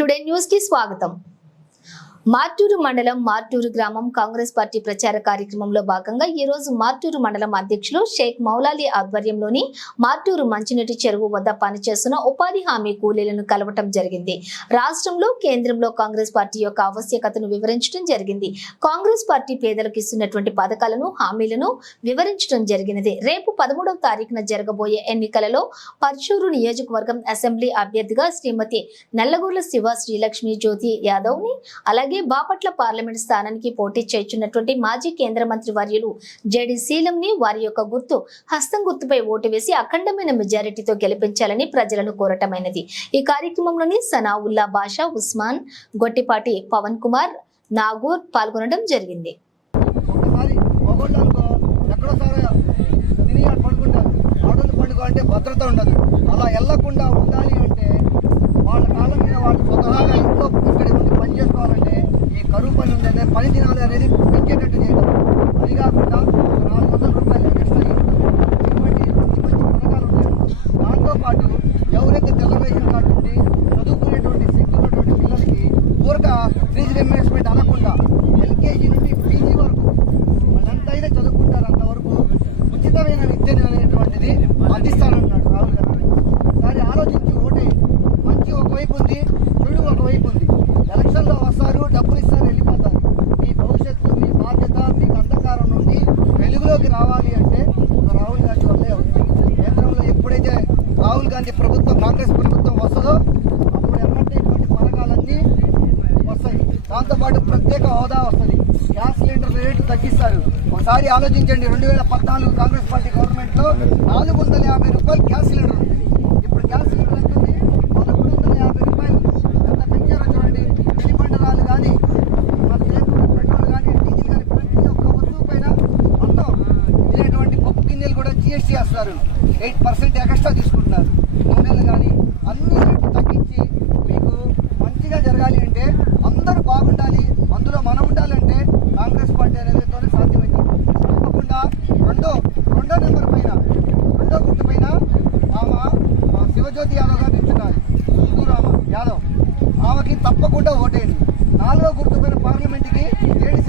Today news కి స్వాగతం. మార్టూరు మండలం మార్టూరు గ్రామం కాంగ్రెస్ పార్టీ ప్రచార కార్యక్రమంలో భాగంగా ఈ రోజు మార్టూరు మండలం అధ్యక్షులు షేక్ మౌలాలి ఆధ్వర్యంలోని మార్టూరు మంచినీటి చెరువు వద్ద పనిచేస్తున్న ఉపాధి హామీ కూలీలను కలవటం జరిగింది. రాష్ట్రంలో కేంద్రంలో కాంగ్రెస్ పార్టీ యొక్క ఆవశ్యకతను వివరించడం జరిగింది. కాంగ్రెస్ పార్టీ పేదలకు ఇస్తున్నటువంటి పథకాలను హామీలను వివరించడం జరిగినది. రేపు 13వ తారీఖున జరగబోయే ఎన్నికలలో పర్చూరు నియోజకవర్గం అసెంబ్లీ అభ్యర్థిగా శ్రీమతి నల్లగొర్ల శివ శ్రీలక్ష్మి జ్యోతి యాదవ్ ని, అలాగే బాపట్ల పార్లమెంట్ స్థానానికి పోటీ చేస్తున్నటువంటి మాజీ కేంద్ర మంత్రి వర్యులు జెడి శీలం ని వారి యొక్క గుర్తు హస్తం గుర్తుపై ఓటు వేసి అఖండమైన మెజారిటీతో గెలిపించాలని ప్రజలను కోరటమైనది. ఈ కార్యక్రమంలోని సనావుల్లా బాషా, ఉస్మాన్, గొట్టిపాటి పవన్ కుమార్, నాగూర్ పాల్గొనడం జరిగింది. భద్రత ఉండదు. అలా వెళ్లకుండా ఉండాలి అంటే వాళ్ళ కాలం మీద వాళ్ళు స్వతహాగా ఇంట్లో ఇక్కడ పని చేసుకోవాలంటే ఈ కరువు పని ఉందంటే పని దినాలు అనేది పెంచేటట్టు చేయడం. అది కాకుండా 400 రూపాయలు ఎక్స్ట్రా ఇటువంటి మంచి పథకాలు ఉన్నాయి. దాంతోపాటు ఎవరైతే తెల్ల రేషన్ కార్డు ఉండి చదువుకునేటువంటి శక్తి ఉన్నటువంటి పిల్లలకి ఊరక ఫీజు రియంబర్స్మెంట్ అనకుండా ఎల్కేజీ నుండి పీజీ వరకు వాళ్ళంతా అయితే చదువుకుంటారు, అంతవరకు ఉచితమైన విద్య అనేటువంటిది అందిస్తానంటున్నాడు రాహుల్ గాంధీ. దాన్ని ఆలోచించి ఓటే. మంచి ఒకవైపు ఉంది, చెడు ఒకవైపు ఉంది. ఎలక్షన్లో వస్తారు, డబ్బులు ఇస్తారు, వెళ్ళిపోతారు. మీ భవిష్యత్తు, మీ బాధ్యత, మీకు అంధకారం నుండి వెలుగులోకి రావాలి అంటే రాహుల్ గాంధీ వల్లే అవుతుంది. కేంద్రంలో ఎప్పుడైతే రాహుల్ గాంధీ ప్రభుత్వం, కాంగ్రెస్ ప్రభుత్వం వస్తుందో అప్పుడు ఎమ్మటే ఇటువంటి పథకాలన్నీ వస్తాయి. దాంతోపాటు ప్రత్యేక హోదా వస్తుంది. గ్యాస్ సిలిండర్ రేటు తగ్గిస్తారు. ఒకసారి ఆలోచించండి, 2014 కాంగ్రెస్ పార్టీ గవర్నమెంట్లో 450 రూపాయలు గ్యాస్ సిలిండర్ ఉంది. ఇప్పుడు గ్యాస్ సిలిండర్ వస్తుంది 1150 రూపాయలు. ఎంత పెంచారో చూడండి. తినుబండరాలు కానీ, పెట్రోల్ కానీ, డీజిల్ కానీ, ప్రతి ఒక్క వస్తువు పైన మొత్తం ఇలాంటి పప్పు గింజలు కూడా జిఎస్టీ వేస్తారు. 8% ఎక్స్ట్రా తీసుకుంటున్నారు. నూనెలు కానీ అన్ని రేట్లు తగ్గించి మీకు మంచిగా జరగాలి అంటే, అందరూ బాగుండాలి, అందులో మనం ఉండాలంటే కాంగ్రెస్ పార్టీ అనేదితోనే సాధ్యమవుతుంది. తప్పకుండా రెండో నెంబర్ పైన, రెండో గుర్తు పైన శివజ్యోతి యాదవ్ గారు నిల్చున్నారు. సుధురామ యాదవ్, ఆమెకి తప్పకుండా ఓటేయండి. 4వ గుర్తు పైన పార్లమెంట్కి జెడి